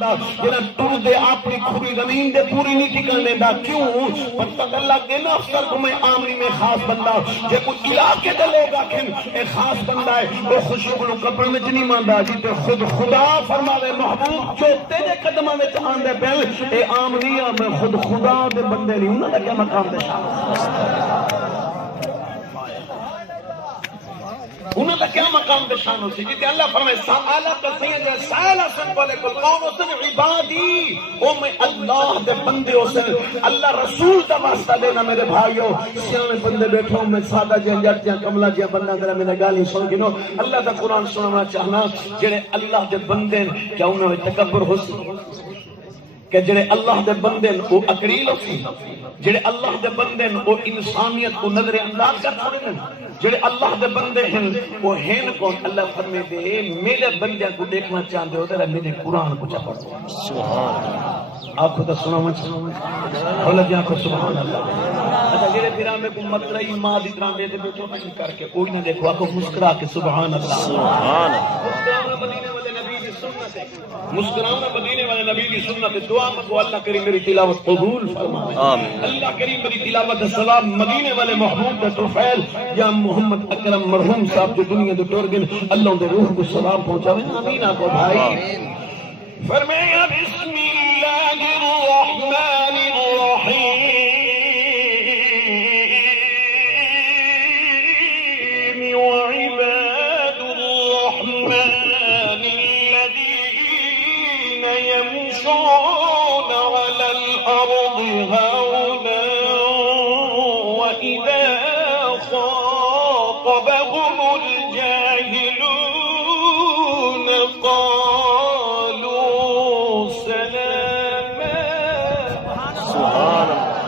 بندہ جنہ ٹر دے اپنی کھری زمین دے پوری نہیں ٹکن لینا کیوں پتہ اللہ دینا افسر کو میں آمنی میں خاص بندہ جے کوئی علاقے دے لوگ آکھن اے خاص بندہ ہے وہ خوشبو نو کپڑ وچ نہیں ماندا جی تے خود خدا فرماوے محبوب جو تیرے قدماں وچ آندے پہل اے آمنی میں خود خدا دے بندے نہیں انہاں دا کیا مقام دے انہوں کا کیا مقام دے شان ہوتی جیتے اللہ فرمائے سآلہ کسین جائے سائلہ سن بولے کل قوم حسن عبادی او میں اللہ دے بندے حسن اللہ رسول دا واسطہ دینا میرے بھائیو سیانے بندے بیٹھو میں سادہ جہاں جات جہاں کملہ جہاں بندہ ذرا میرے گالی سن گنو اللہ دا قرآن سننا چاہنا جڑے اللہ دے بندے کیا انہوں میں تکبر حسن کہ جڑے اللہ دے بندے وہ اکریل ہوتی جڑے اللہ دے بندے وہ انسانیت کو نظر انداز کر چھوڑے جڑے اللہ دے بندے ہیں وہ ہیں کون اللہ فرمے دے میرے بندے کو دیکھنا چاہتے ہو تیرا میرے قرآن کو چاہ پڑھو سبحان اللہ آپ کو تو سنا اللہ جہاں کو سبحان اللہ اچھا جڑے پھر ہمیں کو مطلعی ماں دی طرح دے دے بیٹھو نہیں کر کے کوئی نہ دیکھو آپ کو مسکرا کے سبحان اللہ سبحان اللہ مدینے والے نبی کی سنت ہے مسکرانا مدینے والے نبی کی سنت ہے دعا مگو اللہ کریم میری تلاوت قبول فرمائے آمین اللہ کریم میری تلاوت سلام مدینے والے محبوب دے طفیل یا محمد اکرم مرحوم صاحب جو دنیا دے ٹور گن اللہ دے روح کو سلام پہنچاوے آمین آقا بھائی فرمایا بسم اللہ الرحمن الرحیم وعباد الرحمن الذين يمشون على الأرض هونا وإذا خاطبهم الجاهلون قالوا سلاما سبحان الله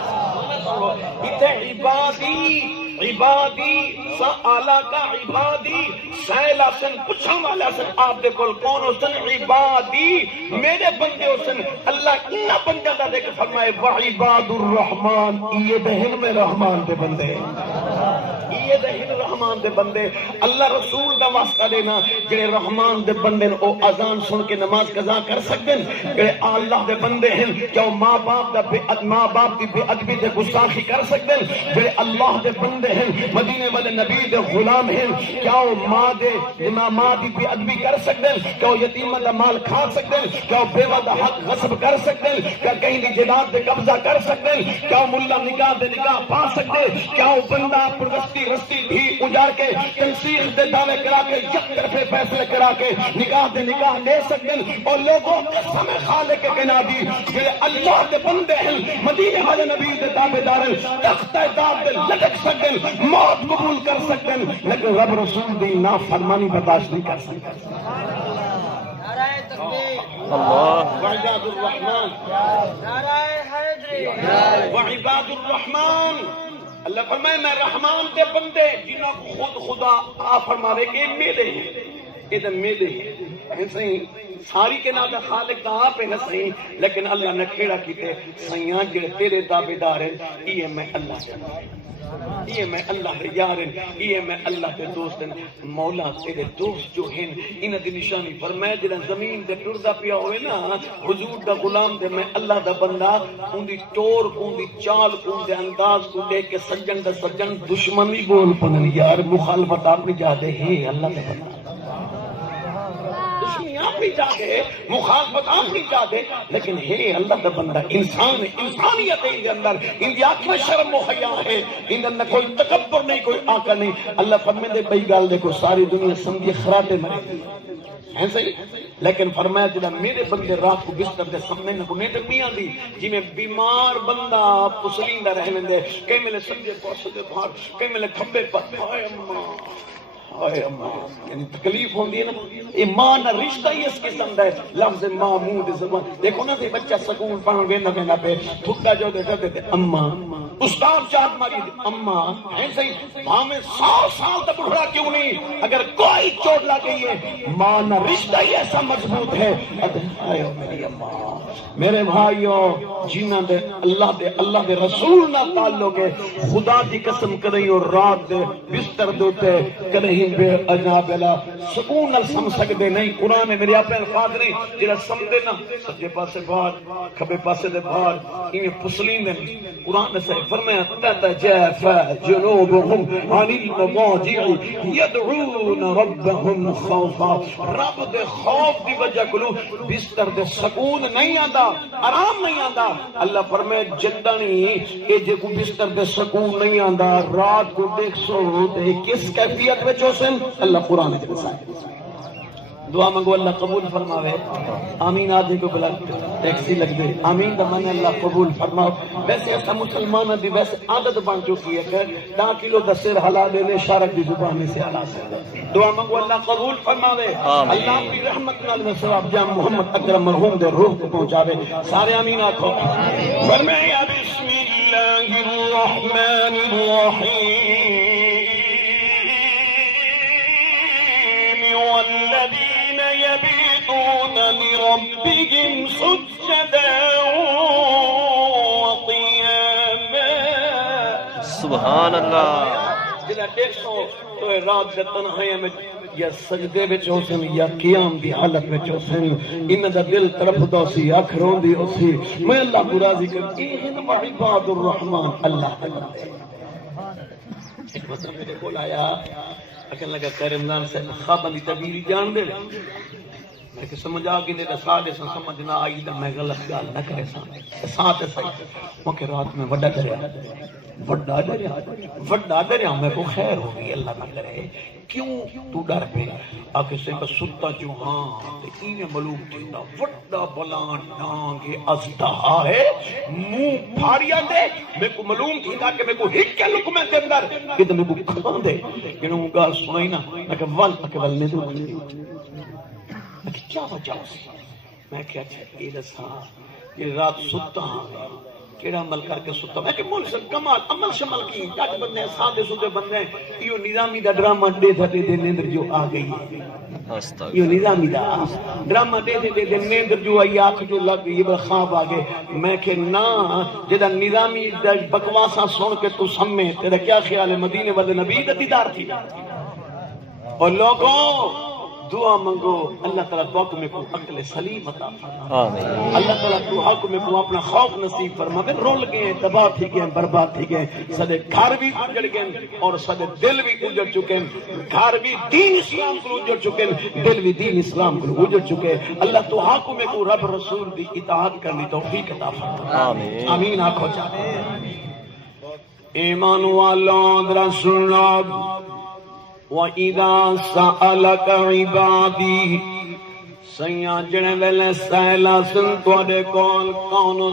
عبادی سآلہ کا عبادی سائلہ سن پچھا والا سن آپ دے کل کون حسن عبادی میرے بندے حسن اللہ انہا بندہ دا دیکھ فرمائے وعباد الرحمن یہ دہن میں رحمان دے بندے یہ دہن رحمان دے بندے اللہ رسول دا واسطہ دینا جڑے رحمان دے بندے او اذان سن کے نماز قضا کر سکتے ہیں جڑے اللہ دے بندے ہیں کیا ماں باپ دی بے ادبی دے گستاخی کر سکتے ہیں جڑے اللہ دے بندے ہیں مدینے والے نبی دے غلام ہیں کیا وہ ماں دی بے ادبی کر سکتے ہیں کیا وہ یتیمہ دا مال کھا سکتے ہیں کیا وہ بیوہ دا حق غصب کر سکتے ہیں کیا کہیں دی جداد دے قبضہ کر سکتے ہیں کیا وہ ملا نکاح دے نکاح پا سکتے ہیں کیا وہ بندہ پر رستی بھی اجاڑ کے تنسیخ دے دعوے کرا کے یک طرفے فیصلے کرا کے نکاح دے نکاح لے سکتے ہیں اور لوگوں قسم خالق کے کنادی کہ اللہ دے بندے ہیں مدینے والے نبی دے تابعدار ہیں تخت داد دے لٹک سکتے ہیں موت قبول کر سکتے ہیں لیکن رب رسول دی نافرمانی برداشت نہیں کر سکتے وعباد الرحمن وعباد الرحمن اللہ فرمائے میں رحمان دے بندے جنہوں کو خود خدا آ فرماوے کہ میرے ہیں یہ تو میرے ہیں صحیح ساری کے نام خالق دا آپ ہے صحیح لیکن اللہ نے کھیڑا کیتے سیاں جڑے تیرے تابعدار ہیں یہ میں اللہ جانتا یہ میں اللہ کے یار ہیں یہ میں اللہ کے دوست ہیں مولا تیرے دوست جو ہیں انہ دی نشانی فرمائے جنہ زمین دے ٹردہ پیا ہوئے نا حضور دا غلام دے میں اللہ دا بندہ ان دی ٹور کو ان دی چال کو ان دے انداز کو دیکھ کے سجن دا سجن دشمنی بول پنن یار مخالفت آپ نے جا دے ہی اللہ دا بندہ آپ نہیں چاہتے مخالفت آپ نہیں چاہتے لیکن ہے اللہ کا بندہ انسان ہے انسانیت ہے ان کے اندر ان کی آنکھ میں شرم و حیا ہے ان کے اندر کوئی تکبر نہیں کوئی آقا نہیں اللہ فرمائے دے بھائی گال دیکھو ساری دنیا سمجھے خراٹے مرے ہیں صحیح لیکن فرمایا جنہ میرے بندے رات کو بستر دے سامنے نہ کو نیٹ میاں دی جی میں بیمار بندہ پسلیندہ رہنے دے کئی ملے سمجھے پوسے دے باہر کئی ملے کھبے پر ہائے اماں یعنی تکلیف ہوندی ہے نا یہ ماں نہ رشتہ ہی اس قسم دا ہے لفظ ماں منہ دے زبان دیکھو نا کہ بچہ سکون پڑھن ویندا ویندا پہ تھکا جو دے دے اماں استاد چاٹ ماری اما ایسے ہی ہمیں 100 سال تک بڑھا کیوں نہیں؟ اگر کوئی چوٹ لگ گئی ہے ماں نہ رشتہ ہی ایسا مضبوط ہے. آئے میری اما میرے بھائیو جنہ دے اللہ دے رسول نہ تعلق ہے خدا دی قسم کریں اور رات دے بستر دوتے کہیں بے اجنابلا سکون نہ سم سکتے نہیں. قرآن میں میرے اپنے الفاظ نہیں جڑا سمجھے نا سجے پاسے باہر کھبے پاسے دے باہر انہیں پسلین دے. قرآن سے فرمایا تتجافى جنوبهم عن المضاجع يدعون ربهم خوفا. رب دے خوف دی وجہ کلو بستر دے سکون نہیں آندا آرام نہیں آندا. اللہ فرمائے جدنی کہ جے کو بستر دے سکون نہیں آندا رات کو دیکھ سو تے کس کیفیت وچ ہوسن اللہ قرآن دے بتائے. دعا منگو اللہ قبول فرماوے. آمین آدھی کو بلا ٹیکسی لگ گئی. آمین دا من اللہ قبول فرماو. ویسے ایسا مسلمان دی ویسے عادت بن چکی ہے کہ 10 کلو دا سر ہلا دینے شارک دی زبان سے ہلا سے. دعا منگو اللہ قبول فرماوے. اللہ کی رحمت نال میں ثواب جام محمد اکرم مرحوم دے روح کو پہنچاوے. سارے آمین آکھو. فرمایا بسم اللہ الرحمن الرحیم والذین يبيتون لربهم سجدا وقياما. سبحان اللہ. جلا دیکھو تو رات دے تنہائی میں یا سجدے وچ ہوسن یا قیام دی حالت وچ ہوسن ان دا دل تڑپدا سی اکھ روندی ہوسی. میں اللہ کو راضی کرتی ان عباد الرحمن اللہ ایک بندہ میرے کول آیا اکھن لگا کہ رمضان سے خواب دی تعبیر جان دے. میں کہ سمجھ آ گئی تے ساڈے سے سمجھ نہ آئی تے میں غلط گل نہ کرے ساتھ صحیح میں کہ رات میں بڑا ڈریا میں کو خیر ہو گئی اللہ نہ کرے. کیوں تو ڈر پہ آکے سے بس ستا جو ہاں تے اینے معلوم تھیندا وڈا بلان ڈانگے ازدہا ہے منہ پھاڑیا دے. میں کو معلوم تھیندا کہ میں کو ہک کے لقمے دے اندر کہ میں کو کھان دے انہوں گال سنائی نا میں کہ ول نے دو میں کہ کیا وجہ سی. میں کہ اچھا یہ دسا یہ رات ستا ہاں کیڑا عمل کر کے ستا. میں کہ مول سے کمال عمل شمل کی جٹ بندے سادے سودے بندے یہ نظامی دا ڈرامہ دے دے نیندر جو آ گئی. یہ نظامی دا ڈرامہ دے دے نیندر جو آئی آنکھ جو لگ گئی یہ خواب آ گئے. میں کہ نا جدا نظامی دا بکواسا سن کے تو سمے تیرا کیا خیال ہے مدینے والے نبی دا دیدار تھی. اور لوگوں دعا منگو اللہ تعالیٰ تو حکم کو عقل سلیم عطا فرمائے. اللہ تعالیٰ تو حکم کو اپنا خوف نصیب فرمائے. رول گئے تباہ تھی گئے برباد تھی گئے سدے گھر بھی اجڑ گئے اور سدے دل بھی اجڑ چکے. گھر بھی دین اسلام کو اجڑ چکے دل بھی دین اسلام کو اجڑ چکے. اللہ تو حکم کو رب رسول دی اطاعت کرنی توفیق عطا فرمائے. آمین آنکھو چاہتے. ایمان والوں ذرا سنو وَإِذَا سَأَلَكَ عِبَادِي سیاں جنے ویلے سائلہ سن توڑے کون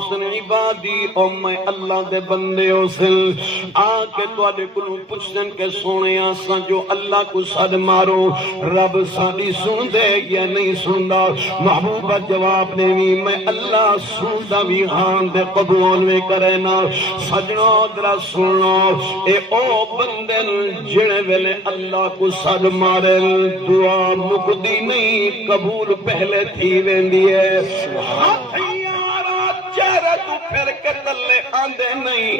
سن عبادی او میں اللہ دے بندے ہو سن آکے توڑے کلو پچھن کے سونے آساں جو اللہ کو صد مارو رب ساڑی سن دے یا نہیں سن دا. محبوبہ جواب نے بھی میں اللہ سن دا بھی ہاں دے قبول میں کرنا. سجنوں درہ سنو اے او بندن جنے ویلے اللہ کو صد مارے دعا مقدی نہیں قبول پہلے تھی ویندی ہے. چہرہ تو پھر کے تلے آندے نہیں.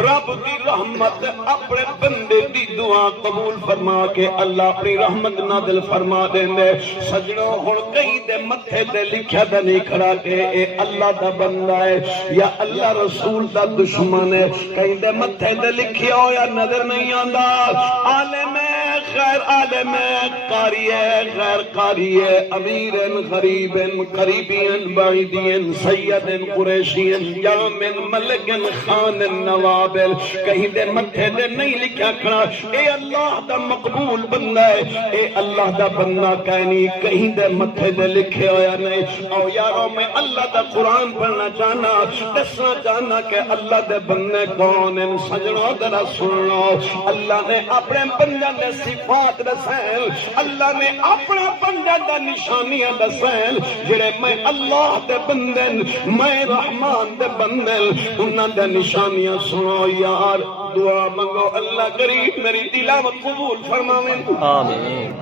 رب دی رحمت اپنے بندے دی دعا قبول فرما کے اللہ اپنی رحمت نازل فرما دیندے. سجنوں ہن کہیں دے متھے تے لکھیا تے نہیں کھڑا کہ اے اللہ دا بندہ ہے یا اللہ رسول دا دشمن ہے. کہیں دے متھے تے لکھیا ہویا نظر نہیں آندا. عالم غیر عالم قاری ہے غیر قاری ہے امیر غریب قریبین بعیدین سید قریشین جامن ملک خان نواب. کہیں دے متھے دے نہیں لکھا کھڑا اے اللہ دا مقبول بندہ ہے اے اللہ دا بندہ کہنی. کہیں دے متھے دے لکھے ہویا نہیں. او یارو میں اللہ دا قرآن پڑھنا چاہنا دسنا چاہنا کہ اللہ دے بندے کون ہیں. سجنوں ذرا سنو اللہ نے اپنے بندے نے صفات دسین اللہ نے اپنا بندے دا نشانیاں دسین جڑے میں اللہ دے بندن میں رحمان دے بندن انہاں دے نشانیاں سنو یار دعا منگو اللہ کریم میری تلاوت قبول فرماویں آمین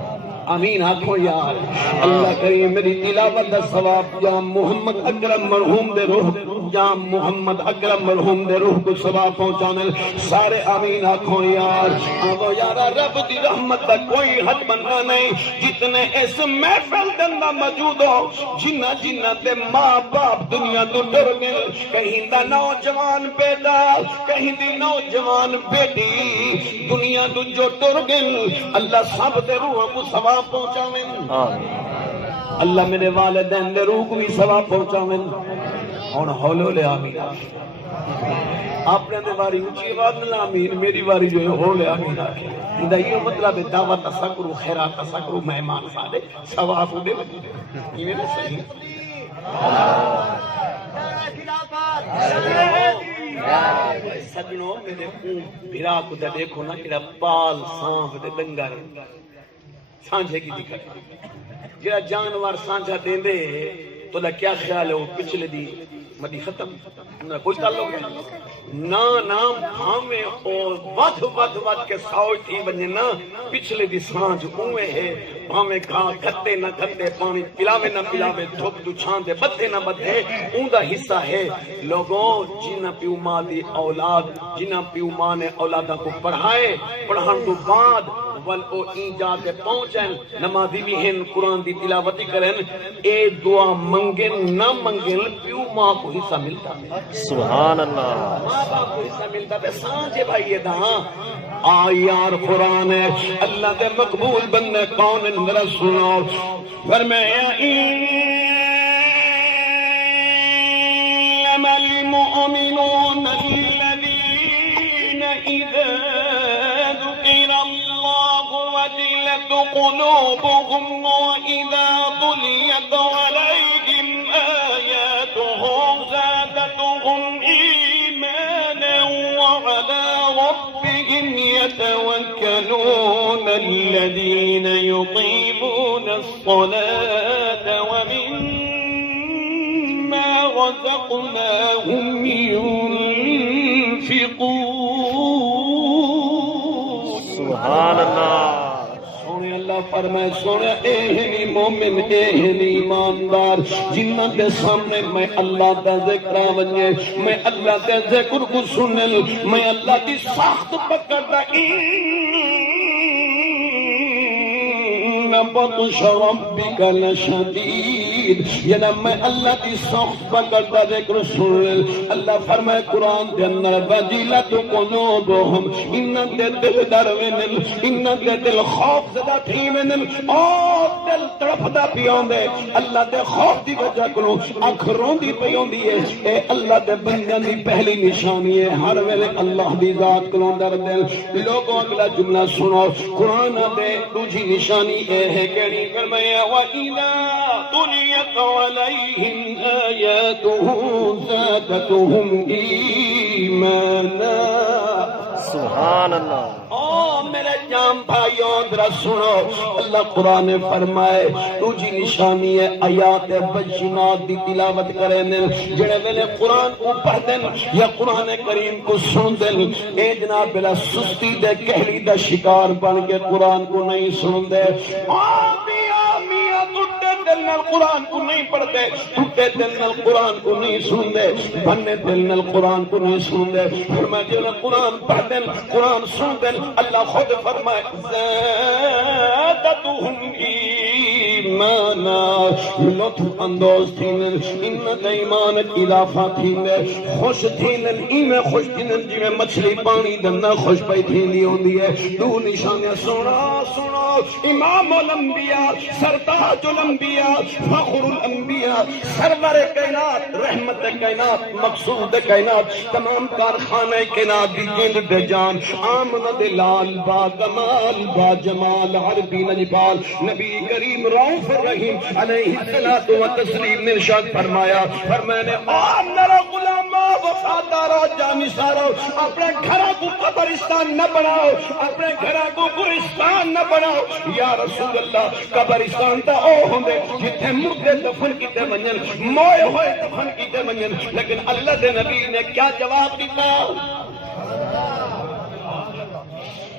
آمین آکھو یار اللہ کریم میری تلاوت دا ثواب یا محمد اکرم مرحوم دے روح یا محمد اکرم مرحوم دے روح کو ثواب پہنچانے سارے آمین آکھو یار آگو یارا رب دی رحمت دا کوئی حد بننا نہیں جتنے اس محفل دندا موجود ہو جنہ جنہ دے ماں باپ دنیا تو ڈر گئے کہیں دا نوجوان بیٹا کہیں دی نوجوان بیٹی دنیا تو جو ڈر گئے اللہ سب دے روح کو ثواب پہنچاویں اللہ میرے والدین دے روح کو بھی ثواب پہنچاویں اور ہولو لے آمین آپ نے دے باری اونچی آواز میں آمین میری باری جو ہے ہولے آمین آکے اندہ یہ مطلب ہے دعوت تسکرو خیرات تسکرو مہمان صادق ثواب دے یہ میرے صحیح سجنوں میرے بھرا کو دے دیکھو نا کہ پال سانپ دے دنگر سانجھے کی دکھت جڑا جانور سانجھا دیں دے تو دا کیا خیال ہے وہ پچھلے دی مدی ختم کوئی تعلق نہیں نا ہمیں اور ود کے ساؤ تھی بنجے نا پچھلے دی سانج اوے ہے ہمیں کھا کھتے نہ کھتے پانی پلاوے نہ پلاوے دھوپ تو چھان دے بدھے نہ بدھے اون دا حصہ ہے لوگوں جنہ پیو ماں دی اولاد جنہ پیو ماں نے اولادہ کو پڑھائے پڑھان تو بعد ول او این جا کے پہنچیں نمازی بھی ہیں قرآن دی تلاوتی کریں اے دعا منگن نہ منگن پیو ماں کو حصہ ملتا ہے سبحان اللہ ماں باپ کو حصہ ملتا ہے سانچے بھائی دا یار قرآن ہے اللہ کے مقبول بندے کون اندر سنو فرمایا انما المؤمنون الذین اذا ذکر اللہ وجلت قلوبهم وإذا تليت عليهم آياته زادتهم إيمانا وعلى ربهم يتوكلون الذين يقيمون الصلاة ومما رزقناهم ينفقون سبحان اللہ سونے اللہ فرمائے سونے اہلی مومن اہلی ایماندار جنہ کے سامنے میں اللہ کا ذکر آونگے میں اللہ کے ذکر کو سنل میں اللہ کی سخت پکڑتا بطش ربک لشدید یعنی میں اللہ کی سخت پکڑتا ذکر سنل اللہ فرمائے قرآن کے اندر وجلت قلوبهم انہ کے دل ڈروینل انہ کے دل خوف زدہ تھیوینل اور دل تڑپدا پیون دے اللہ دے خوف دی وجہ کرو اکھروں دی پیون دی ہے اے اللہ دے بندیاں دی پہلی نشانی ہے ہر ویلے اللہ دی ذات کرو در دل لوگوں اگلا جملہ سنو قرآن دے دوجی نشانی ہے کہنی فرمایا وَإِذَا تُلِيَتْ عَلَيْهِمْ آيَاتُهُ زَادَتْهُمْ إِيمَانًا سبحان اللہ او میرے جام بھائیوں ذرا سنو اللہ قرآن فرمائے دوجی نشانی ہے آیات بینات دی تلاوت کریں جڑے ویلے قرآن کو پڑھ دیں یا قرآن کریم کو سن دیں اے جناب بلا سستی دے کہلی دا شکار بن کے قرآن کو نہیں سن دے ٹوٹے دل نال قرآن کو نہیں پڑھتے ٹوٹے دل نال قرآن کو نہیں سن دے بھنے دل نال قرآن کو نہیں سن دے فرمائے جو قرآن پڑھ دیں قرآن سن دیں اللہ خود فرمائے زادتهم ایمانا لطف اندوز تھینن انت ایمان اضافہ تھینے خوش تھینن ایمیں خوش تھینن جی میں مچھلی پانی دننا خوش پائی تھینی ہوں دی ہے دو نشانیاں سنا امام الانبیاء سرتاج الانبیاء فخر الانبیاء سرور کائنات رحمت کائنات مقصود کائنات تمام کارخانہ کائنات دی جند دے جان آمنہ لال با کمال با جمال عربی نجبال نبی کریم رؤوف الرحیم علیہ الصلوۃ و تسلیم نے ارشاد فرمایا فرمانے او میرا غلام وفادارو جانثارو اپنے گھراں کو قبرستان نہ بناؤ اپنے گھراں کو گورستان نہ بناؤ یا رسول اللہ قبرستان تا او ہوندے جتھے مردے دفن کیتے ونجن موئے ہوئے دفن کیتے ونجن لیکن اللہ دے نبی نے کیا جواب دیتا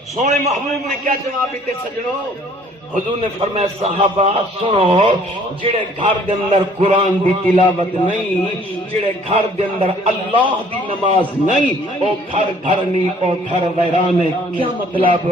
سونے محبوب نے کیا جواب دیتے سجنوں حضور نے فرمایا صحابہ سنو جڑے گھر دے اندر قرآن دی تلاوت نہیں جڑے گھر دے اندر اللہ دی نماز نہیں او گھر گھر نہیں او گھر ویران ہے کیا مطلب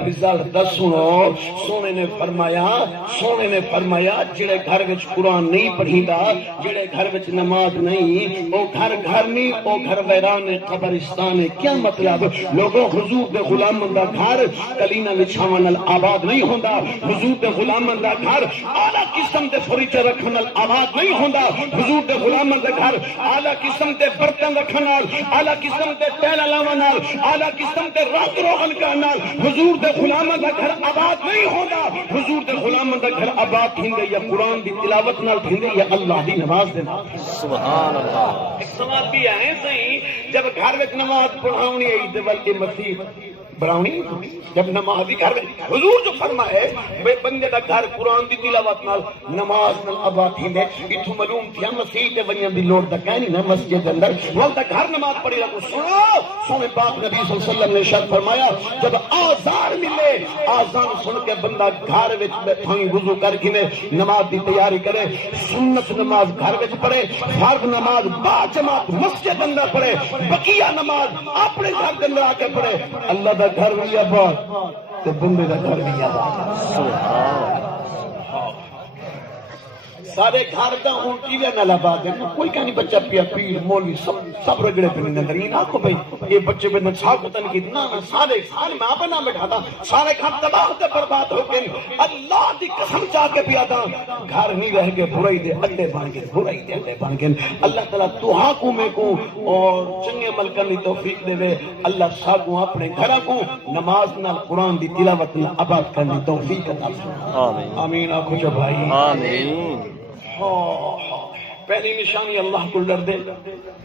رزلٹ دا سنو سونے نے فرمایا جڑے گھر وچ قرآن نہیں پڑھیندا جڑے گھر وچ نماز نہیں او گھر گھر نہیں او گھر ویران ہے قبرستان ہے کیا مطلب لوگوں حضور دے غلاماں دا گھر کلینا وچھاون نال آباد نہیں ہوندا حضور دے غلاماں دا گھر اعلی قسم دے فرنیچر رکھن نال آباد نہیں ہوندا حضور دے غلاماں دا گھر اعلی قسم دے برتن رکھن نال اعلی قسم دے تیل لاون نال اعلی قسم دے رنگ روغن کرن نال حضور دے غلاماں دا گھر آباد نہیں ہوندا حضور دے غلاماں دا گھر آباد تھیندے یا قرآن دی تلاوت نال تھیندے یا اللہ دی نماز دے نال سبحان اللہ ایک سوال بھی ہے صحیح جب گھر وچ نماز پڑھاونی ہے تے بلکہ مسیح براؤنی جب نماز گھر حضور جو فرمائے بے بندے دا گھر قرآن دی تلاوت نال نماز نال آباد تھیندے ایتھوں معلوم تھیا مسیح تے ونجن دی لوڑ تک ہے نہیں نا مسجد دے اندر وہ تے گھر نماز پڑھی رکھو سنو سونے پاک نبی صلی اللہ علیہ وسلم نے ارشاد فرمایا جب آذان ملے آذان سن کے بندہ گھر وچ بیٹھا وضو کر کے نماز دی تیاری کرے سنت نماز گھر وچ پڑھے فرض نماز با جماعت مسجد اندر پڑھے بقیہ نماز اپنے گھر دے اندر آ کے پڑھے اللہ دا گھر بھی آباد تو بندے کا گھر بھی آباد سارے گھر کا ہوں ٹی وی نال آباد ہے کوئی کہانی بچہ پیا پیر مولوی سب رگڑے پہ نظر یہ نہ کو بھائی یہ بچے پہ نقصان کو تنقید نہ سارے میں آپ نہ بٹھاتا سارے گھر تباہ تے برباد ہو گئے اللہ دی قسم چاہ کے پیا دا گھر نہیں رہ کے برائی دے اڈے بن گئے برائی دے اڈے بن گئے اللہ تعالیٰ تو حکومے کو اور چنگے عمل کرنے کی توفیق دے وے اللہ ساگوں اپنے گھر کو نماز نال قرآن دی تلاوت نال آباد کرنے کی توفیق عطا فرمائے آمین آخو جو بھائی آمین پہلی نشانی اللہ کو ڈر دے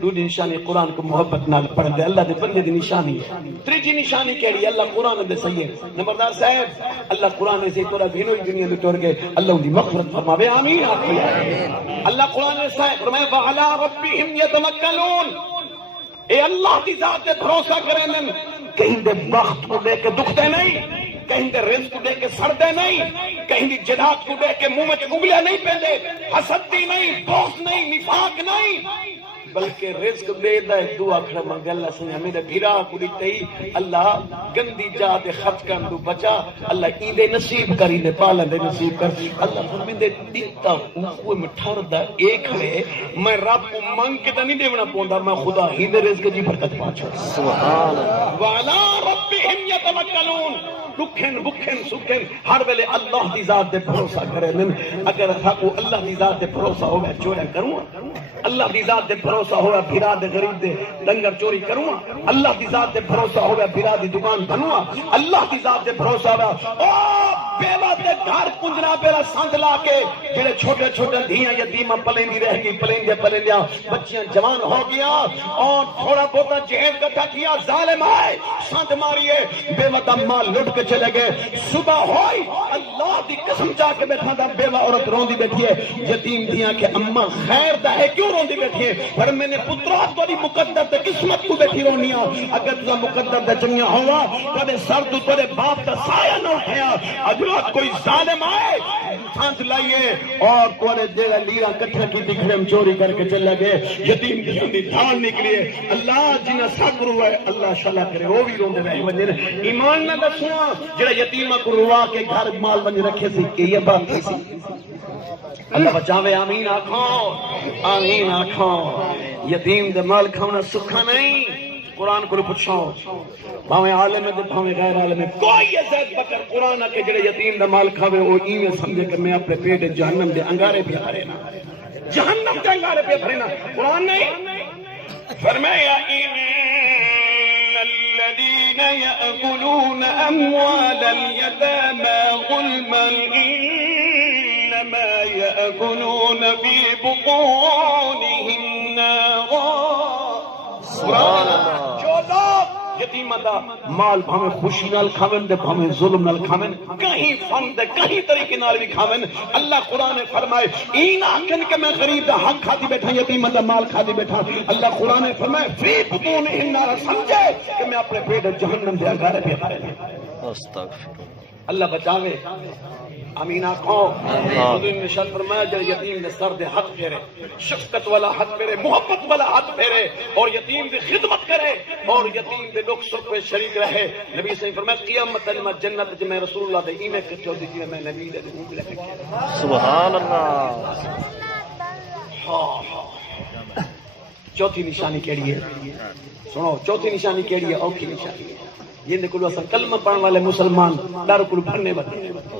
دوسری نشانی قرآن کو محبت نال پڑھ دے اللہ دے بندے دی نشانی ہے تیسری نشانی کہہ رہی ہے اللہ قرآن دے صحیح ہے نمبردار صاحب اللہ قرآن سے تو بھینو دنیا میں توڑ گئے اللہ دی مغفرت فرماوے آمین اللہ قرآن سے صاحب فرمائے وعلی ربہم یتوکلون اے اللہ دی ذات پہ بھروسہ کریں کہیں دے بخت کو دے کے دکھتے نہیں کہیں دے رزق کو دے کے سردے نہیں کہیں دی جداد کو دے کے منہ میں انگلیاں نہیں پہنتے حسدی نہیں بغض نہیں نفاق نہیں بلکہ رزق دے دے دعا کھڑا منگ اللہ سنیا میرے بھیرا کو دیتے ہی اللہ گندی جا دے خرچ کر دو بچا اللہ ایندے نصیب کری دے پالا دے نصیب کر اللہ فرمین دے دیتا اوہ مٹھار دا ایک ہے میں رب کو منگ کے تا نہیں دیونا پوندا میں خدا ہی دے رزق جی برکت پاچھا سبحان اللہ وعلا ربہم یتوکلون دکھن بکھن سکھن ہر ویلے اللہ دی ذات دے بھروسہ کرے اگر تھاکو اللہ دی ذات دے بھروسہ ہوگا چوریا کروں اللہ دی ذات دے بھروسہ ہوگا بھیرا دے غریب دے ڈنگر چوری کروں اللہ دی ذات دے بھروسہ ہوگا بھیرا دی دکان بنوا اللہ دی ذات دے بھروسہ ہوگا بیوہ دے گھر کنجنا بیرا سانگ لا کے جڑے چھوٹے چھوٹے دھیاں یتیمہ پلیندی رہ گئی پلیندیا بچیاں جوان ہو گیا اور تھوڑا بہتا جہیز کٹھا کیا ظالم آئے سانگ ماریے بیوہ دا مال لٹ کے چلے گئے صبح ہوئی اللہ دی قسم چاہ کے بیٹھا دا بیوہ عورت روندی بیٹھی ہے یتیم دھیاں کہ اماں خیر دا ہے کیوں روندی بیٹھی ہے پر میں نے پترات تو دی مقدر تے قسمت کو بیٹھی رونیاں اگر تُسا مقدر تے چنگیاں ہوا تھوڑے سر تو تھوڑے باپ تا سایہ نہ اٹھیا اجرات کوئی ظالم آئے سانس لائیے اور کوڑے دیگا لیرہ کٹھا کی دکھرم چوری کر کے چلے گئے یتیم دھیاں دی دھان نکلیے اللہ جنہ ساکر ہوا ہے اللہ شلہ کرے وہ بھی روندے رہے وجہ ایمان نہ دسوا جڑا یتیمہ کو روا کے گھر مال بنی رکھے سی کہ یہ بات تھی سی اللہ بچاوے آمین آنکھوں یتیم دے مال کھانا سکھا نہیں قرآن کو پوچھو بھاویں عالم دے بھاویں غیر عالم کوئی یہ زید بکر قرآن کے جڑے یتیم دے مال کھاوے وہ ایویں سمجھے کہ میں اپنے پیٹ جہنم دے انگارے پہ ہارے نا جہنم دے انگارے پہ بھرے نا قرآن نہیں فرمایا الذين يأكلون أموال اليتامى ظلما إنما يأكلون في بطونهم نارا سبحان اللہ۔ جو لوگ یتیماں دا مال بھاویں خوشی نال کھاون تے بھاویں ظلم نال کھاون، کہیں فن تے کہیں طریقے نال بھی کھاون، اللہ قرآن نے فرمائے این آکھن کہ میں غریب دا حق کھاتی بیٹھا، یتیماں دا مال کھاتی بیٹھا، اللہ قرآن نے فرمائے فی بطونہم نار، سمجھے کہ میں اپنے پیٹ جہنم دے اگارے پہ کھایا۔ استغفر اللہ بچاوے، امین آنکھوں۔ حضور نے ارشاد فرمایا جو یتیم نے سر دے ہاتھ پھیرے، شفقت والا ہاتھ پھیرے، محبت والا ہاتھ پھیرے اور یتیم دی خدمت کرے اور یتیم دے دکھ سکھ میں شریک رہے، نبی صلی اللہ علیہ وسلم فرمایا قیامت میں جنت میں رسول اللہ دے ایویں کچو دی جی میں نبی دے منہ لے کے سبحان اللہ۔ چوتھی نشانی کیڑی ہے؟ سنو چوتھی نشانی کیڑی ہے؟ اوکھی نشانی ہے یہ کو اصل کلمہ پڑھنے والے مسلمان ڈر کو بھرنے والے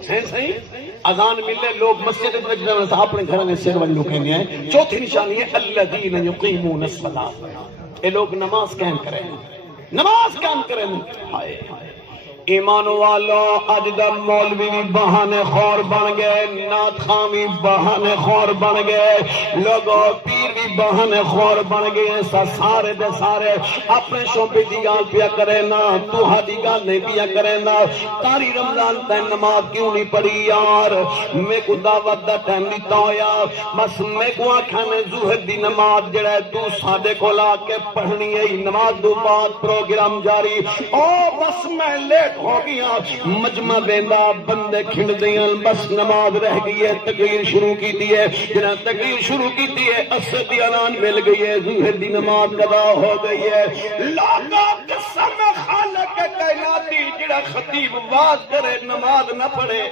ہیں صحیح، اذان ملے لوگ مسجد میں اپنے گھر میں سر والے لوگ کہنے ہیں۔ چوتھی نشانی ہے الذین یقیمون الصلاۃ، یہ لوگ نماز قائم کریں، نماز قائم کریں۔ ہائے ایمان والو اج دا مولوی بھی بہانے خور بن گئے، نعت خواں بھی بہانے خور بن گئے، لوگوں پیر بھی بہانے خور بن گئے، سارے دے سارے اپنے شوبے دی گل پیا کرے نا، تہاڈی گل نہیں پیا کرے نا۔ تاری رمضان تے نماز کیوں نہیں پڑھی یار؟ میں کو دعوت دا ٹائم دیتا ہویا، بس میں کو آکھاں نے ظہر دی نماز جڑا تو ساڈے کول آ کے پڑھنی ہے، نماز تو بعد پروگرام جاری۔ او بس میں لیٹ ہو گیا، مجمع ویندا بندے کھنڈ دیاں، بس نماز رہ گئی ہے، تقریر شروع کیتی ہے، جنہاں تقریر شروع کیتی ہے عصر دی اذان مل گئی ہے، ظہر دی نماز قضا ہو گئی ہے۔ لاکھاں قسم خالق کائنات دی جڑا خطیب واز کرے نماز نہ پڑھے،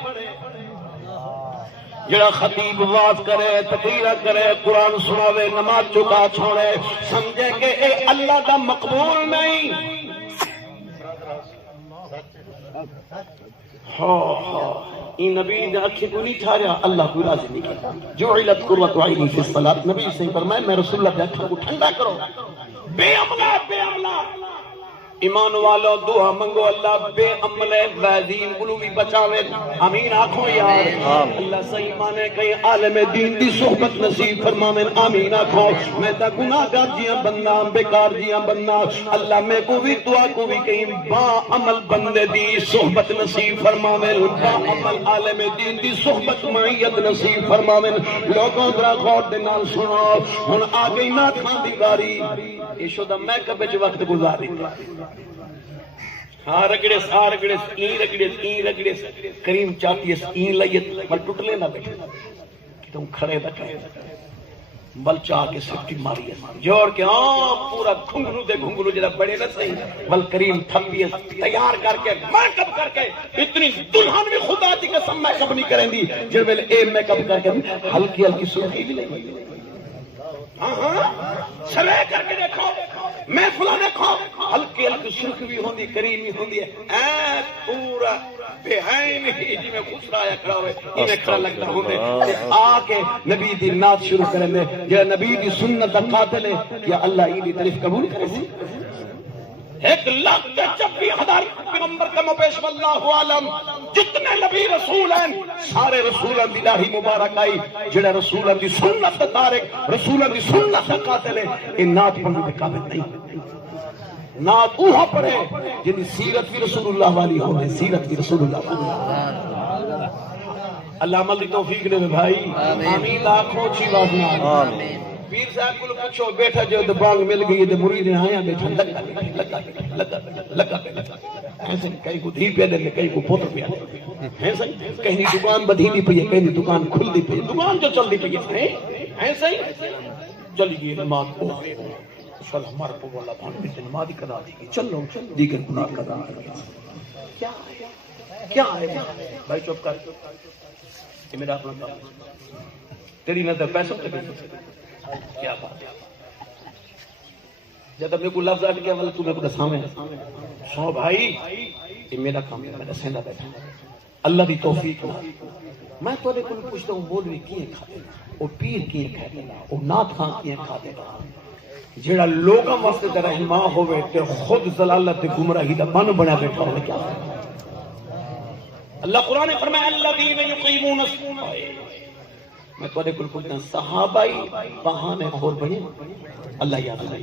جڑا خطیب واز کرے تقریر کرے قرآن سناوے نماز چکا چھوڑے، سمجھے کہ اے اللہ دا مقبول نہیں۔ این نبی نے اکھی کو نہیں ٹھہریا، اللہ کو راضی نہیں کیا۔ جعلت قرۃ عینی فی الصلاۃ، نبی سے فرمایا میں رسول اللہ کے اکھوں کو ٹھنڈا کرو۔ بے عملہ بے عملہ ایمان والو دعا منگو اللہ بے عمل وازین کو بھی بچاوے، امین آکھو یار۔ اللہ صحیح مانے کہیں عالم دین دی صحبت نصیب فرماویں، آمین آکھو۔ میں تا گناہگار جیاں بندہ بیکار جیاں بندہ، اللہ میں کو بھی دعا کو بھی کہیں با عمل بندے دی صحبت نصیب فرماویں، با عمل عالم دین دی صحبت معیت نصیب فرماویں۔ لوگوں ذرا غور دے نال سنو، ہن آ گئی نعت خواں دی باری، ایشو دا میک اپ وچ وقت گزاری، ہاں رگڑے سا رگڑے این رگڑے کریم چاہتی ہے این لئیت بل ٹوٹلے نہ بیٹھے تم کھڑے بیٹھے بل چاہ کے سکتی ماری ہے جوڑ کے پورا گھنگلو دے گھنگلو جڑا بڑے نہ صحیح بل کریم تھپی ہے تیار کر کے میک اپ کر کے اتنی دلہن بھی خدا دی قسم میک اپ نہیں کریں دی جڑ ویلے اے میک اپ کر کے ہلکی ہلکی سرخی بھی نہیں، ہاں ہاں سرے کر کے دیکھو محفلہ دیکھو ہلکی ہلکی سرخ بھی ہوندی کریمی ہوندی ہے، اے پورا بہائن ہی جی میں خسرا آیا کھڑا ہوئے انہیں کھڑا لگتا ہوندے آ کے نبی دی نعت شروع کریں دے جہاں نبی دی سنت قاتل ہے کیا اللہ یہ دی تعریف قبول کرے سی؟ 1,26,000 پیغمبر کا مپیش واللہ عالم جتنے نبی رسول ہیں سارے رسولوں دی داڑھی مبارک آئی جڑا رسولوں دی سنت تارک رسولوں دی سنت قاتل ہے ان نعت پڑھنے کے قابل نہیں، نعت اوہا پڑھے جنہی سیرت بھی رسول اللہ والی ہوئے، سیرت بھی رسول اللہ والی۔ اللہ عمل دی توفیق دے بھائی، آمین لاکھوں اچھی بات نہ پیر صاحب کو پوچھو بیٹھا جو دبانگ مل گئی تو مریدیں آیا بیٹھا لگا ایسے کہیں کو دھی پہ دے کہیں کو پوتر پہ ایسے کہیں دکان بدھی دی پئی ہے کہیں دکان کھل دی پئی ہے دکان جو چل دی پئی ہے ایسے ہی چلی گئی نماز کو شل ہمارا کو والا بھان بھی نماز ہی قضا دی گئی چلو دیگر گناہ قضا کیا ہے بھائی چپ کر یہ میرا اپنا کام تیری نظر پیسوں تک کیا بات ہے جب اپنے کو لفظ آ گیا والا تو میں کو دسامیں سو بھائی یہ میرا کام ہے میں دسیندہ بیٹھا اللہ دی توفیق میں تو دے کو پوچھتا ہوں بول رہی کیے کھاتے اور پیر کیے کھاتے اور نعت خان کیے کھاتے جڑا لوگاں واسطے تے رہنما ہوئے تے خود ضلالت تے گمراہی دا بن بنا بیٹھا ہوئے کیا اللہ قرآن فرمایا الذین یقیمون الصلاۃ میں تھوڑے کل پوچھتا ہوں صحابائی بہانے خور بنے اللہ یاد رہے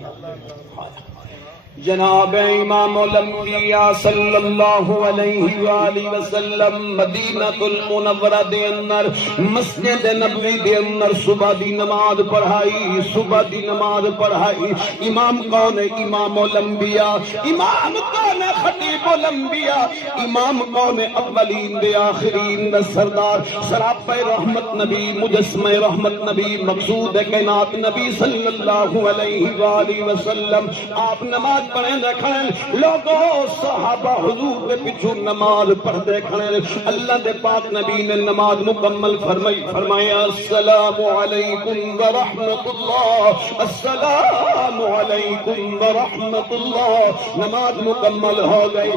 جناب امام الانبیاء صلی اللہ علیہ وآلہ وسلم مدینہ المنورہ دے اندر مسجد نبوی دے اندر صبح دی نماز پڑھائی صبح دی نماز پڑھائی امام کون ہے امام الانبیاء امام کون ہے خطیب الانبیاء امام کون ہے اولین دے آخرین دے سردار سراپہ رحمت نبی مجسمہ رحمت نبی مقصود کائنات نبی صلی اللہ علیہ وآلہ وسلم آپ نماز پڑھیں دیکھیں لوگوں صحابہ حضور دے پیچھے نماز پڑھ دیکھیں اللہ دے پاک نبی نے نماز مکمل فرمایا السلام علیکم ورحمت اللہ السلام علیکم ورحمت اللہ نماز مکمل ہو گئی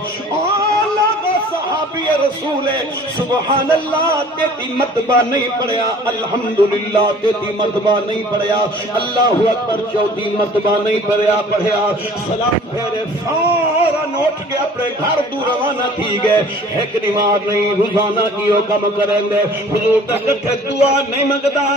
صحابی رسول سبحان اللہ تیتی مرتبہ نہیں پڑھیا الحمدللہ تیتی مرتبہ نہیں پڑھیا اللہ اکبر 34 مرتبہ نہیں پڑھیا سلام پھیرے فوراً اٹھ کے اپنے گھر دور روانہ تھی گئے ایک نماز نہیں روزانہ کیوں کم کریں گے حضور تک دعا نہیں منگتا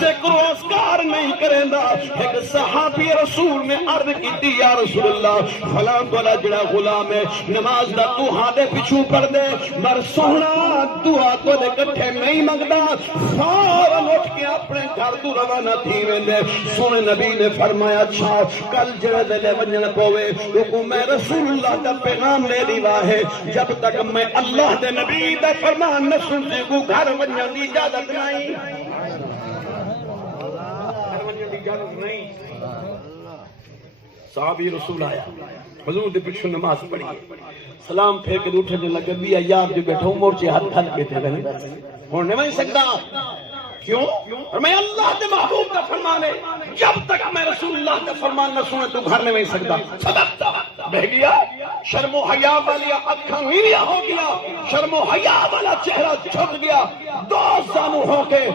ذکر و اذکار نہیں کریں گا ایک صحابی رسول نے عرض کی تھی یا رسول اللہ فلاں والا جڑا غلام ہے نماز دا تو ہادے پیچھو پڑھ دے مر سونا دعا تو دے کٹھے نہیں منگتا فوراً اٹھ کے اپنے گھر دور روانہ تھی ویندے سونے نبی نے فرمایا اچھا کل جڑے دلے ونجن پوے رکو میں رسول اللہ کا پیغام لے لیوا ہے جب تک میں اللہ دے نبی دا فرمان نہ سن سکوں گھر ونجن دی اجازت نہیں صحابی رسول آیا حضور دے پیچھے نماز پڑھی سلام پھیر کے اٹھے جو لگے بھی یار جو بیٹھا ہوں مورچے ہاتھ کھل بیٹھے گئے ہونے میں سکتا کیوں اور میں اللہ دے محبوب کا فرمان ہے جب تک میں رسول اللہ کا فرمان نہ سنے تو گھر نہیں سکتا صدقتا بہ گیا شرم و حیا والی اکھاں ویریا ہو گیا شرم و حیا والا چہرہ جھک گیا دو زانو ہو کے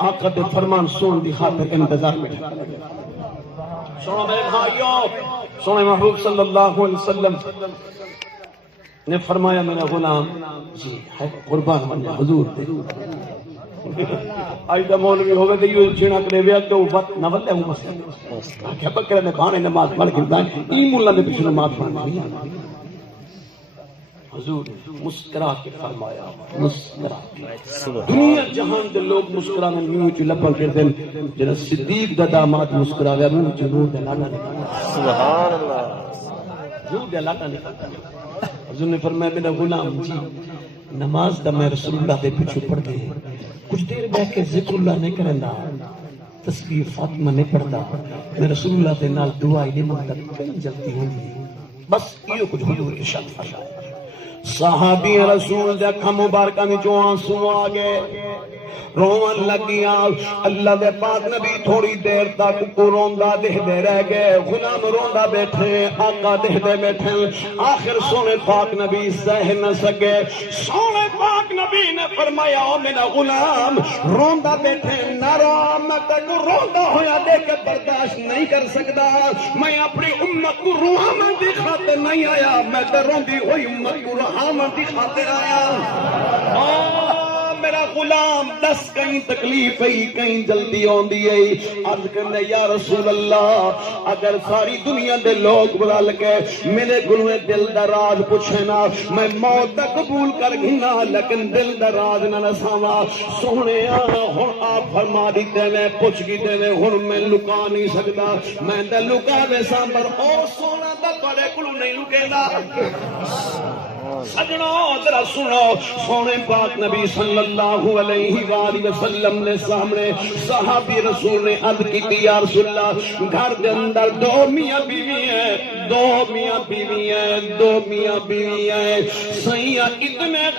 آقا دے فرمان سن دی خاطر انتظار میں سنو میرے بھائیوں سنو محبوب صلی اللہ علیہ وسلم نے فرمایا میرا غلام جی ہے قربان بن حضور دے آج دا مولوی ہوگا دے یہ چھینا کرے ویا تو وقت نہ ولے ہوں مسئلہ کیا بکرے نے بھانے نماز پڑھ کے دائیں این مولا نے پیچھے نماز پڑھنی حضور مسکرا کے فرمایا مسکرا کے دنیا جہان دے لوگ مسکرانے نیو چو لپن کر دیں جنہا صدیق دا دامات مسکرا گیا روح جو نور دے لانا نکالا سبحان اللہ نور دے لانا نکالا حضور نے فرمایا میرا غلام جی نماز دا میں رسول اللہ دے پیچھے پڑھ دے کچھ دیر بیٹھ کے ذکر اللہ نہیں کرندا تسبیح فاطمہ نہیں پڑھتا میں رسول اللہ دے نال دعا ہی نہیں منگتا کہیں جلدی ہوگی بس یہ کچھ حضور کی شان فرمایا صحابی رسول دے اکھاں مبارکاں وچوں آنسو آ گئے روان لگیا اللہ دے پاک نبی تھوڑی دیر تک کو روندا دے رہ گئے غلام روندا بیٹھے آقا دے بیٹھے آخر سونے پاک نبی سہ نہ سکے سونے پاک نبی نے فرمایا او میرا غلام روندا بیٹھے نہ رو میں تک روندا ہویا دیکھ کے برداشت نہیں کر سکتا میں اپنی امت کو روحاں دی خاطر نہیں آیا میں تے روندی ہوئی امت کو روحاں دی خاطر آیا میرا غلام دس کہیں تکلیف ہے کہیں جلدی ہوندی ہے عرض کرنے یا رسول اللہ اگر ساری دنیا دے لوگ بلا لگے میرے گلوے دل دا راز پوچھے نا میں موت دا قبول کر گھنا لیکن دل دا راز نہ نساوا سونے ہن آپ فرما دیتے میں پوچھ گیتے میں ہن میں لکا نہیں سکتا میں تے لکا دے سامر او سونا دا تواڈے کولوں نہیں لکے گا سجنوں ذرا سنو سونے پاک نبی صلی اللہ علیہ وآلہ وسلم نے سامنے صحابی رسول نے عرض کی یا رسول اللہ گھر دے اندر دو میاں بیوی ہیں دو میاں بیوی ہیں دو میاں بیوی ہیں سیاں اتنے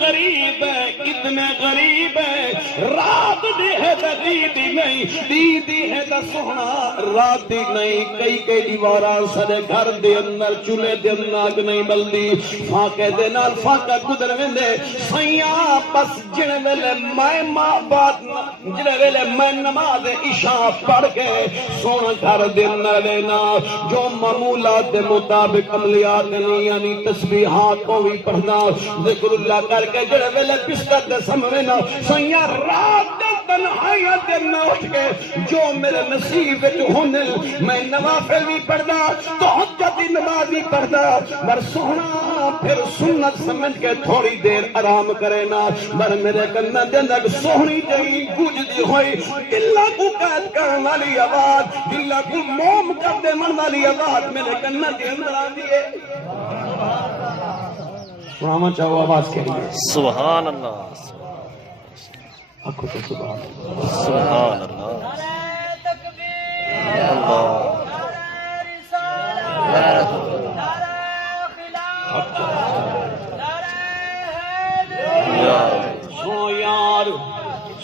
غریب ہے رات دی ہے تا دی نہیں دی ہے تا سونا رات دی نہیں کئی دیواراں سارے گھر دے اندر چولہے دے اندر نہیں بلدی فاقے دے نال فاقہ گزر ویندے سیاں بس جڑے ویلے میں ماں بات جڑے ویلے میں نماز عشاء پڑھ کے سونا گھر دے اندر لینا جو معمولات دے مطابق عملیات نہیں یعنی تسبیحات کو بھی پڑھنا ذکر اللہ کر کے جڑے ویلے بستر دے سامنے نا سیاں رات تنہائیت میں اٹھ کے جو میرے نصیب ہن میں نوافل بھی پڑھدا تہجد دی نماز بھی پڑھدا پر سونا پھر سنت سمجھ کے تھوڑی دیر آرام کرے نا پر میرے کنا دے اندر سونی جئی گونجدی ہوئی دل کو قید کرن والی آواز دل کو موم کر دے من والی آواز میرے کنا دے اندر آندی ہے سناما چاہو آواز کہیے سبحان اللہ آنکھوں تو سبحان اللہ سبحان اللہ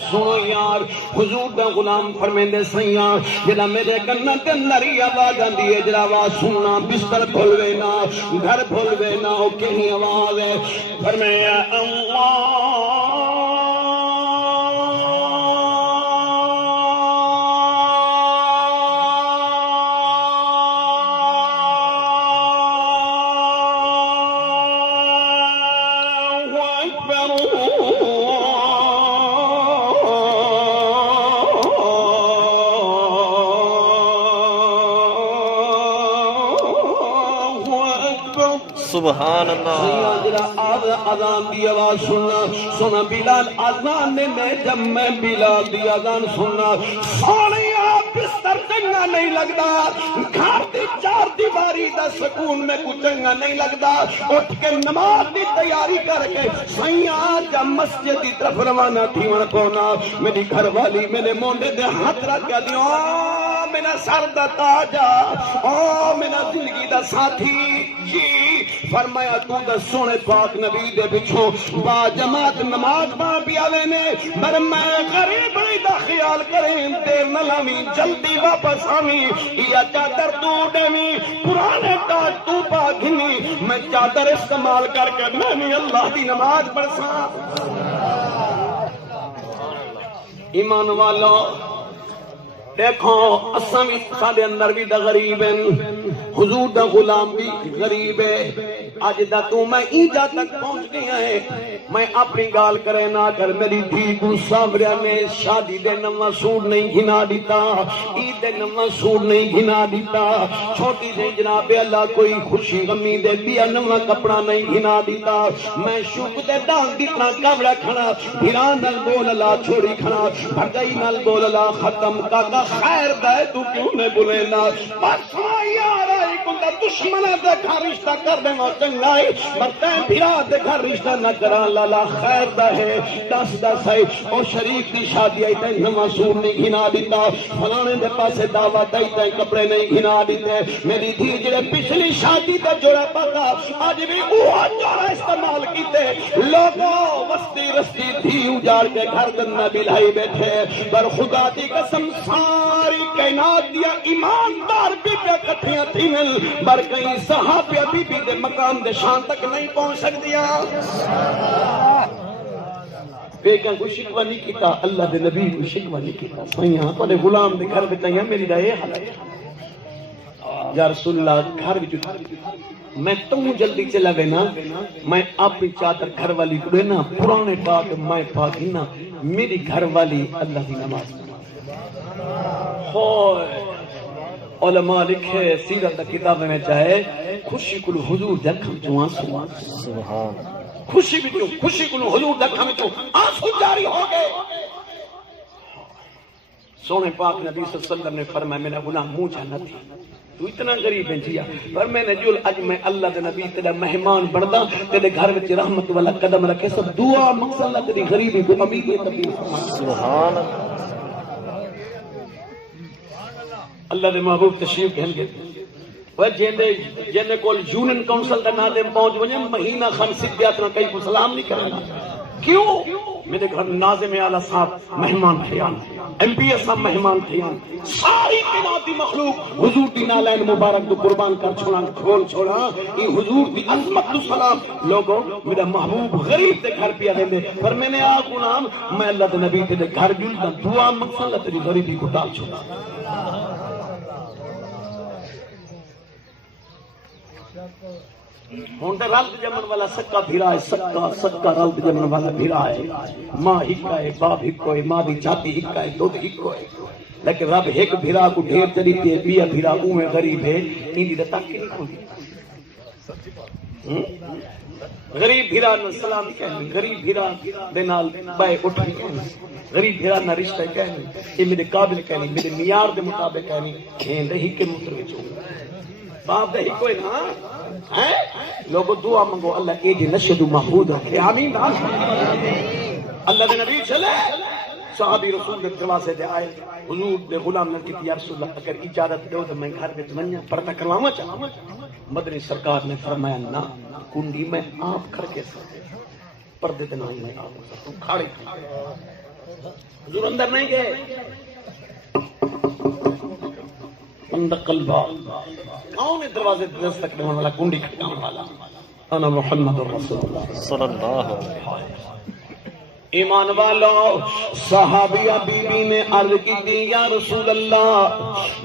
سنو یار حضور دا غلام فرمیندے سیاں جڑا میرے کنا تے نری آواز آندی ہے جڑا آواز سننا بستر بھولوے نا گھر بھولوے نا او کہیں آواز ہے فرمایا اللہ سبحان اللہ اذان دی آواز سننا سنا بلال اذان نے میں جب میں بلال دی اذان سننا سونیا بستر چنگا نہیں لگدا گھر دی چار دیواری دا سکون میں کچھ چنگا نہیں لگدا اٹھ کے نماز دی تیاری کر کے سیاں جب مسجد دی طرف روانہ تھی ون کونا میری گھر والی میرے مونڈے دے ہاتھ رکھ کے دیو میرا سر دا تاجا او میرا زندگی دا ساتھی جی فرمایا تو دا سونے پاک نبی دے بچھو با جماعت نماز پڑھ پیا لینے پر میں غریب دا خیال کریں دیر نہ لامی جلدی واپس آمی یا چادر تو ڈیمی پرانے تاج تو پا گھنی میں چادر استعمال کر کے میں نے اللہ دی نماز پڑھ سا ایمان والا دیکھو اساں بھی ساڈے اندر بھی دا غریب ہیں حضور دا غلام بھی غریب ہے آج دا تو میں ایجا تک پہنچ گیا ہے میں اپنی گال کرے نہ کر میری دھی کو سامریا نے شادی دے نواں سوٹ نہیں گھنا دیتا عید دے نواں سوٹ نہیں گھنا دیتا چھوٹی دے جناب اللہ کوئی خوشی غمی دے دیا نواں کپڑا نہیں گھنا دیتا میں شوق دے دان دیتنا کمڑا کھنا بھیران نال بول اللہ چھوڑی کھنا بھرگئی نال بول اللہ ختم کاکا خیر دے تو کیوں نے بولے نا بس یار آئی کندہ دشمنہ دے گھر رشتہ کر دے ماں چنگائی مرتے بھیرا دے گھر رشتہ نہ کران لالا خیر دا ہے دس ہے او شریف دی شادی آئی تے نواں سور نہیں گھنا دیتا فلانے دے پاسے دعوت آئی تے کپڑے نہیں گھنا دیتے میری دھی جڑے پچھلی شادی تے جوڑا پاتا آج بھی اوہ جوڑا استعمال کیتے لوگوں وستی رستی دھی اجاڑ کے گھر دنہ بلائی بیٹھے پر خدا دی قسم ساری کائنات دیا ایماندار بی بی کٹھیاں تھی مل بر کہیں صحابیہ بی بی دے مقام دے شان تک نہیں پہنچ سکتیا بیکن کو شکوہ نہیں کیتا اللہ دے نبی کو شکوہ نہیں کیتا سوئیاں تو غلام دے گھر بتائیاں میری رہے حالت یا رسول اللہ گھر بھی میں تم جلدی چلا گئے نا میں اپنی چادر گھر والی کو نا پرانے پاک میں پاک نا میری گھر والی اللہ دی نماز علماء لکھے سیرت کتاب میں چاہے خوشی کل حضور دیکھا چوان سبحان خوشی بھی کیوں خوشی کل حضور دیکھا میں چوان آنسو جاری ہو گئے سونے پاک نبی صلی اللہ علیہ وسلم نے فرمایا میرا غلام موچا نہ تھی تو اتنا غریب ہے جیا پر میں نے جو اج میں اللہ دے نبی تیرا مہمان بڑھدا تیرے گھر وچ رحمت والا قدم رکھے سب دعا مقصد اللہ تیری غریبی کو امید تبدیل سبحان اللہ دے محبوب تشریف کہن گے وہ جیندے کول یونین کونسل دا ناظم پہنچ ونجے مہینہ خان سدیات نہ کئی کو سلام نہیں کرنا کیوں میرے گھر ناظم اعلی صاحب مہمان تھے ایم پی ایس صاحب مہمان تھے ساری کائنات دی مخلوق حضور دی نالین مبارک تو قربان کر چھوڑا کھول چھوڑا یہ حضور دی عظمت تو سلام لوگوں میرا محبوب غریب دے گھر پیا دے پر میں نے آ غلام میں اللہ دے نبی تے گھر گلدا دعا مقصد اللہ تیری غریبی کو ٹال چھوڑا ہوں تو رلد جمن والا سکا بھیرا ہے، سکا سکا رلد جمن والا بھیرا ہے، ماں ہکا ہے، باپ ہکو ہے، ماں دی چھاتی ہکا ہے، دودھ ہکو ہے، لیکن رب ایک بھیرا کو ڈھیر چلی تے بیا بھیرا اوے غریب ہے، ایندی تے تک نہیں کھلی۔ غریب بھیرا نہ سلام کہنی، غریب بھیرا دے نال بائے اٹھنی کہنی، غریب بھیرا نہ رشتہ کہنی، یہ میرے قابل کہنی، میرے معیار دے مطابق کہنی، ہیں دے ہی کے متر وچ ہوں باپ دے ہی کوئی نا ہیں لوگوں دعا منگو اللہ اے جی نشد محمود ہے آمین اللہ دے نبی چلے صحابی رسول دے دروازے دے آئے حضور دے غلام نے کہا یا رسول اللہ اگر اجازت دو تو میں گھر وچ منیا پردہ کرواواں چاہاں مدنی سرکار نے فرمایا نہ کنڈی میں آپ کر کے پردے دے نہیں میں آپ تم کھاڑے حضور اندر نہیں گئے اندر قلبہ کون ہے دروازے دستک دینے والا کنڈی کھٹکانے والا انا محمد رسول اللہ صلی اللہ علیہ وسلم۔ ایمان والو صحابیہ بی بی نے عرض کی دی یا رسول اللہ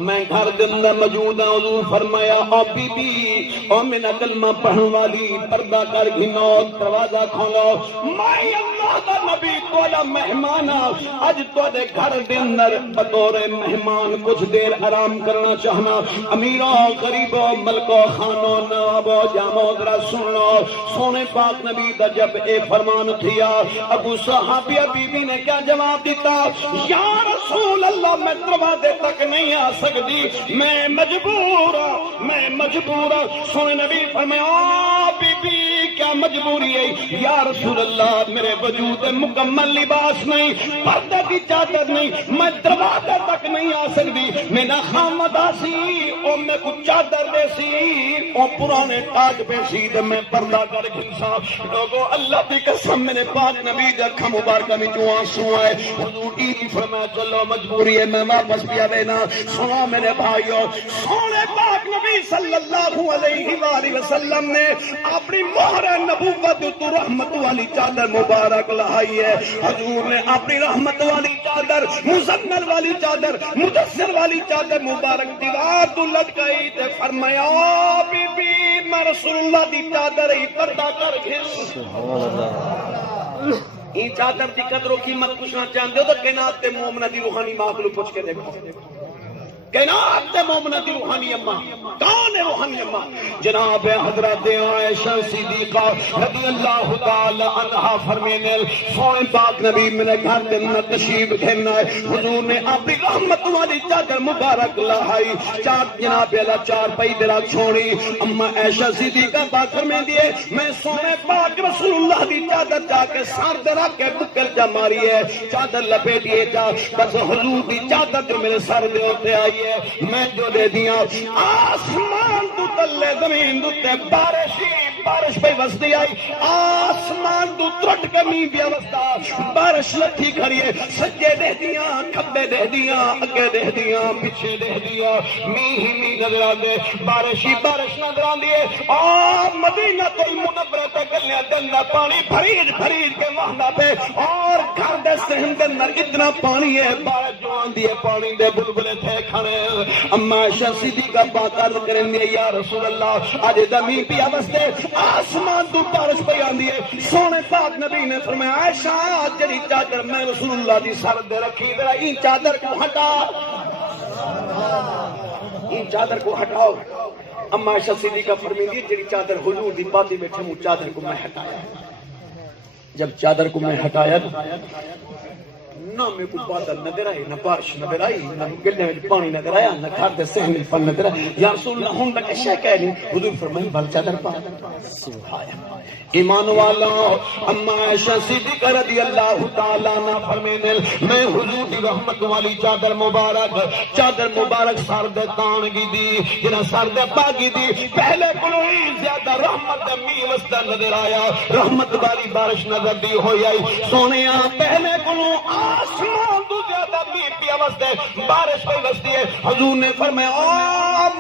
میں گھر کے اندر موجود ہوں حضور فرمایا او بی بی او میرا کلمہ پڑھن والی پردہ کر گھنو دروازہ کھولو میں اللہ دا نبی تولا مہمان اج تو دے گھر دے اندر بطور مہمان کچھ دیر آرام کرنا چاہنا امیروں غریبوں ملکوں خانوں نوابوں جاموں ذرا سن لو سونے پاک نبی دا جب اے فرمان تھیا ابو صحابیہ بی بی نے کیا جواب دیتا یا رسول اللہ میں دروازے تک نہیں آ سکتی میں مجبور سونے نبی فرمایا بی بی کیا مجبوری ہے یا رسول اللہ میرے وجود مکمل لباس نہیں پردے کی چادر نہیں میں دروازے تک نہیں آ سکتی میرا خامد آسی او میں کچھ چادر دے سی او پرانے تاج پہ سی میں پردہ کر گھنسا لوگوں اللہ کی قسم میرے پاک نبی اکھا مبارکہ میں جو آنسو آئے حضور ایدی فرمایا چلو مجبوری ہے میں واپس بھی آوینا سنو میرے بھائیو سونے پاک نبی صلی اللہ علیہ وآلہ وسلم نے اپنی مہر نبوت تو رحمت والی چادر مبارک لہائی ہے حضور نے اپنی رحمت والی چادر مزمل والی چادر مدثر والی چادر مبارک دیوار تو لٹکائی تے فرمایا بی بی میں رسول اللہ دی چادر ہی پردہ کر گھس یہ چادر کی قدر و قیمت پوچھنا چاہتے ہو تو کائنات تے مومنہ دی روحانی ماں کو پوچھ کے دیکھو کائنات تے مومنہ دی روحانی اماں کون ہے روحانی اماں جناب حضرت عائشہ صدیقہ رضی اللہ تعالی عنہا فرمینے سونے پاک نبی میرے گھر کے اندر تشریف گھرنا ہے حضور نے اپنی رحمت والی چادر مبارک لائی جناب اللہ چار پئی درا چھوڑی اما عائشہ صدیقہ پاک فرمینے دیے میں سونے پاک رسول اللہ دی چادر جا کے سار درا کے بکل جا ماری ہے چادر لپیٹیے جا بس حضور دی چادر جو میرے سر دے ہوتے آئی میں جو دے دیا آسمان تو تلے زمین دوتے بارش پہ وسطی آئی آسمان تو ترٹ کے مین دیا وسطا بارش لٹھی کھڑی ہے سجے دے دیا کھبے دے دیا اگے دے دیا پیچھے دے دیا مین ہی مین نظر آدھے بارش نظر آدھی ہے اور مدینہ تو منبرہ تے گلیا دندہ پانی بھریج کے وحدہ پہ اور گھر دے سہن دے اندر اتنا پانی ہے بارش جو آندھی ہے پانی دے بلبلے تھے کھڑے اما عائشہ صدیقہ پاک عرض کریں گے یا رسول اللہ آج زمین پیا بستے آسمان تو بارش پہ آندھی ہے سونے پاک نبی نے فرمایا عائشہ جڑی چادر میں رسول اللہ دی سر دے رکھی ذرا این چادر کو ہٹا این چادر کو ہٹاؤ اما عائشہ صدیقہ فرمائیں گی جڑی چادر حضور دی پاتی بیٹھے ہوں چادر کو میں ہٹایا جب چادر کو میں ہٹایا نہ میں کو بادل نظر آئی نہ بارش نظر آئی نہ گلے میں پانی نظر آیا نہ گھر دے صحن پن نظر آیا یا رسول اللہ ہوں تک اشیاء کہہ رہی حضور فرمائیں بل چادر پا ایمان والا اما عائشہ صدیقہ رضی اللہ تعالیٰ عنہ فرمینے میں حضور دی رحمت والی چادر مبارک سر دے تان گی دی جنہ سر دے پاگی دی پہلے کلوئی زیادہ رحمت دے می وسطہ نظر آیا رحمت والی بارش نظر دی ہوئی آئی سونیا پہلے کلو آسمان تو زیادہ می پیا وسطہ بارش پہ وسطی ہے حضور نے فرمایا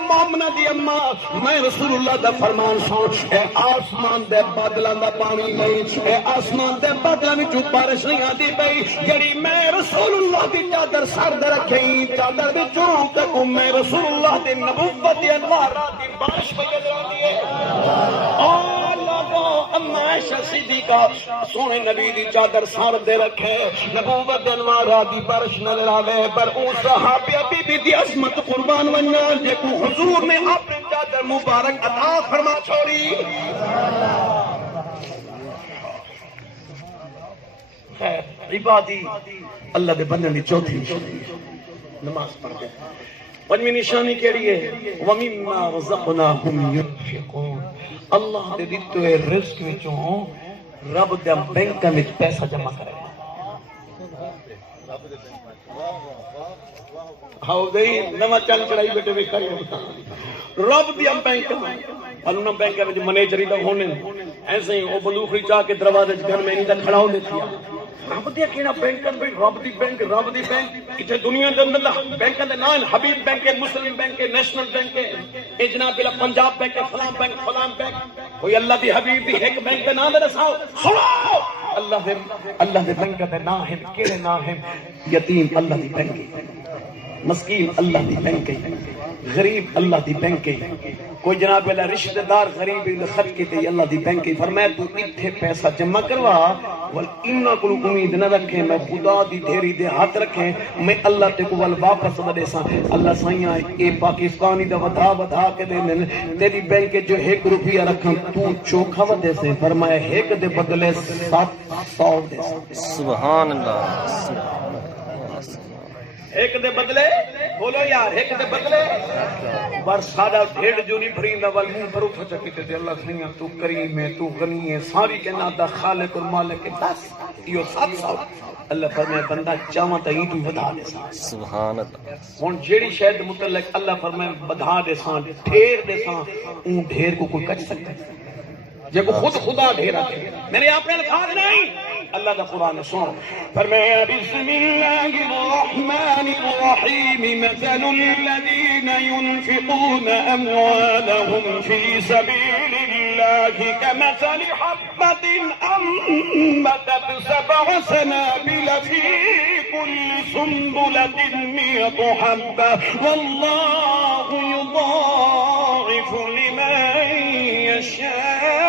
مومنہ دی اما میں رسول اللہ دا فرمان سن اے آسمان دے بادلاں دا پانی نہیں اے آسمان دے بادلاں وچوں بارش نہیں آندی پئی جڑی میں رسول اللہ دی چادر سر تے رکھی چادر وچوں تے میں رسول اللہ دی نبوت دی انوارات دی بارش وجد رہی ہے اما عائشہ صدیقہ سونے نبی دی چادر سر دے رکھے نبوت دی انوارات دی بارش نظر آوے پر او صحابی بی بی دی عظمت قربان وننا جے کو حضور نے اپنے چادر مبارک عطا فرما چھوڑی خیر عبادی اللہ دے بندے دی چوتھی نشانی نماز پڑھ کے پنجویں نشانی کیڑی ہے وَمِمَّا رَزَقْنَاهُمْ يُنْفِقُونَ اللہ دے دتے ہوئے رزق وچوں رب دے بینک وچ پیسہ جمع کرے ہاؤ گئی نواں چل چڑائی بیٹے ویکھا رب دی بینک انہاں بینک وچ منیجر دا ہونے ایسے ہی او بندوق چا کے دروازے وچ گن میں نہیں تے کھڑا ہو دیتی رب دے کیڑا بینک رب دی بینک کتے دنیا دے اندر بینکاں دے نام حبیب بینک مسلم بینک نیشنل بینک اے جناب بلا پنجاب بینک فلان بینک کوئی اللہ دی حبیب دی ایک بینک دے نام دے دساؤ سنو اللہ دے بینک دے نام ہیں کیڑے نام ہیں یتیم اللہ دی بینک مسکین اللہ دی بینک غریب اللہ دی بینک کوئی جناب اللہ رشتہ دار غریب خرچ کیتے اللہ دی بینک فرمایا تو ایتھے پیسہ جمع کروا ول انہاں کول امید نہ رکھے میں خدا دی ڈھیری دے ہاتھ رکھے میں اللہ تے کو ول واپس دے سا اللہ سائیاں اے پاکستانی دا ودا کے دے تیری بینک جو 1 روپیہ رکھاں تو چوکھا ودے سے فرمایا 1 دے بدلے 700 دے سبحان اللہ ایک دے بدلے بولو یار ایک دے بدلے بار ساڑا ڈھیڑ جو نہیں بھریندا وال منہ پر اٹھ چکے تے اللہ سیاں تو کریم ہے تو غنی ہے ساری کائنات دا خالق اور مالک ہے بس یہ 700 اللہ فرمائے بندہ چاہواں تے ہی تو بتا دے سبحان اللہ ہن جیڑی شے دے متعلق اللہ فرمائے بتا دے ساں ڈھیر دے ساں اون ڈھیر کو کوئی کٹ سکتا ہے جے کو خود خدا ڈھیرا دے میرے اپنے الفاظ نہیں اللہ دا قرآن سن فرمایا بسم اللہ الرحمن الرحیم مثل الذین ينفقون اموالهم فی سبیل اللہ كمثل حبة انبتت 7 سنابل فی كل سنبلة 100 حبة واللہ یضاعف لمن یشاء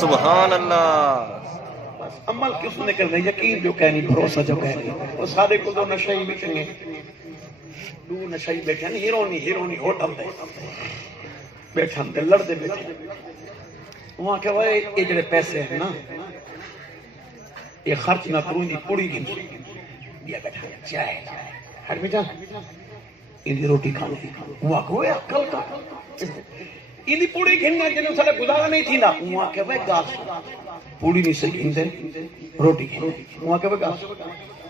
سبحان اللہ عمل کس نے کرنا یقین جو کہنی بھروسہ جو کہنی وہ سارے کو دو نشائی بیٹھیں گے دو نشائی بیٹھے ہیں ہیرونی ہوٹل دے بیٹھے ہم دے لڑ دے بیٹھے وہاں کہ وہ یہ جڑے پیسے ہیں نا یہ خرچ نہ کروں دی پوڑی گھنچی یہ بیٹھا چاہے ہر بیٹا ان دی روٹی کھانے وہاں کہ وہ اکل کا ان دی پوڑی گھننا جنہوں سارے گزارا نہیں تھی نا وہاں کہ وہ گاس پوڑی نہیں صحیح گھن دے روٹی گھن وہاں کہ وہ گاس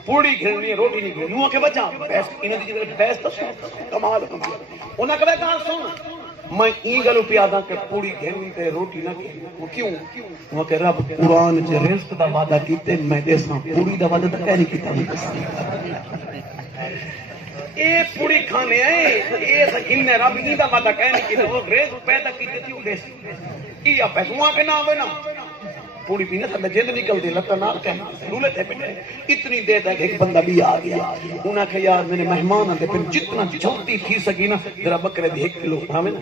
پوڑی گھننی روٹی نہیں گھننی وہاں کہ بچا انہوں دی جنہوں پیس تو کمال انہوں کہ وہ گاس سونا میں این گلو پیادا کہ پوڑی گھننی تے روٹی نہ وہ کیوں وہاں کہ رب قرآن چے رزق دا وعدہ کیتے میں دیساں پوڑی دا وعدہ تک نہیں کیتا اے پوڑی کھانے آئے اے سکین نے رب نہیں دا وعدہ کہنے کی وہ ریز پیدا کی تھی وہ دیسی یہ پیسہ وہاں کے نام ہے نا پوڑی پینے سے میں جلد نکل دی لگتا نام کہنا رولے تھے پہنے اتنی دیر تک ایک بندہ بھی آ گیا انہاں کہ یار میرے مہمان آتے پھر جتنا جلدی تھی سکی نا ذرا بکرے دی 1 کلو ہمیں نا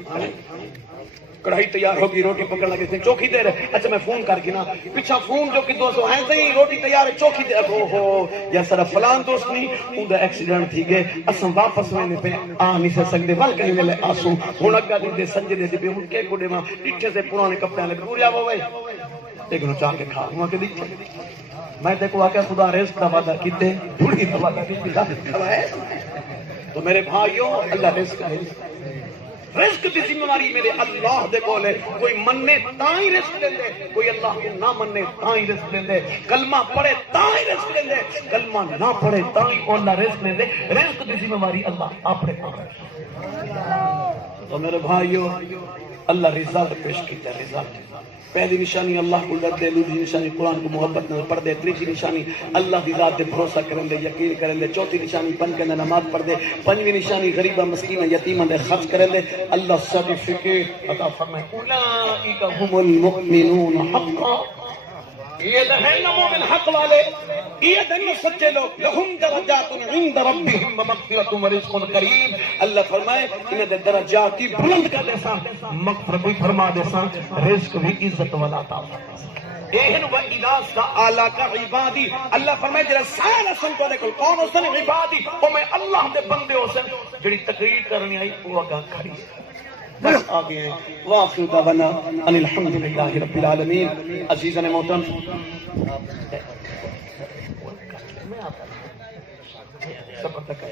کڑھائی تیار ہوگی روٹی پکڑ لگے تھے چوکی دے رہے اچھا میں فون کر کے نا پیچھا فون جو کہ دوستو ہیں صحیح روٹی تیار ہے چوکی دے رہے ہو یا سر فلان دوست نہیں ان دا ایکسیڈنٹ تھی گئے اسم واپس میں نے پہ آ نہیں سے سکتے ول کہیں ملے آسوں ہون اگا دے سنجے دے دے ان کے گوڑے ماں اٹھے سے پرانے کپڑے لے پوریا وہ بھائی لیکن چاہ کے کھا ہوا کہ دیکھ میں دیکھو آکے خدا رزق دا وعدہ کیتے بڑی دا وعدہ کیتے تو میرے بھائیوں اللہ رزق ہے رزق دی ذمہ داری میرے اللہ دے کولے کوئی مننے تائیں رزق دیندے کوئی اللہ کو نہ مننے تائیں رزق دیندے کلمہ پڑھے تائیں رزق دیندے کلمہ نہ پڑھے تائیں اللہ رزق دیندے رزق دی ذمہ داری اللہ اپنے پاس تو میرے بھائیوں اللہ رزالت پیش کیتا ہے. رزالت پہلی نشانی اللہ کو ڈر دے، دوسری نشانی قرآن کو محبت نہ پڑھ دے، تیسری نشانی اللہ دی ذات دے بھروسہ کرن دے، یقین کرن دے، چوتھی نشانی پنج کے نماز پڑھ دے، پنجویں نشانی غریبہ مسکینہ یتیمہ دے خرچ کرن دے. اللہ سرٹیفکیٹ عطا فرمائے اولئک هم المؤمنون حقا، یہ ہیں نا مومن حق والے، یہ ہیں سچے لوگ. لہم درجات عند ربهم ومغفرۃ ورزق کریم. اللہ فرمائے انہیں دے درجات کی بلند کر دے سا، مغفرت بھی فرما دے سا، رزق بھی عزت والا عطا فرما دے سا. ایہن و اذا سألہ کا عبادی، اللہ فرمائے جڑا سائل سن تو کل کون اس نے عبادی، او میں اللہ دے بندے ہو سن جڑی تقریر کرنی آئی وہ اگا کھڑی بس آگے ہیں. وآخر دعوانا ان الحمدللہ رب العالمین. عزیزان محترم، سفر تک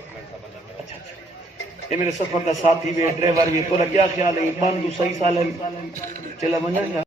اچھا یہ میرے سفر کا ساتھی بھی ڈرائیور بھی، تو کیا خیال ہے؟ 92 صحیح سال ہے چلا بنا گا.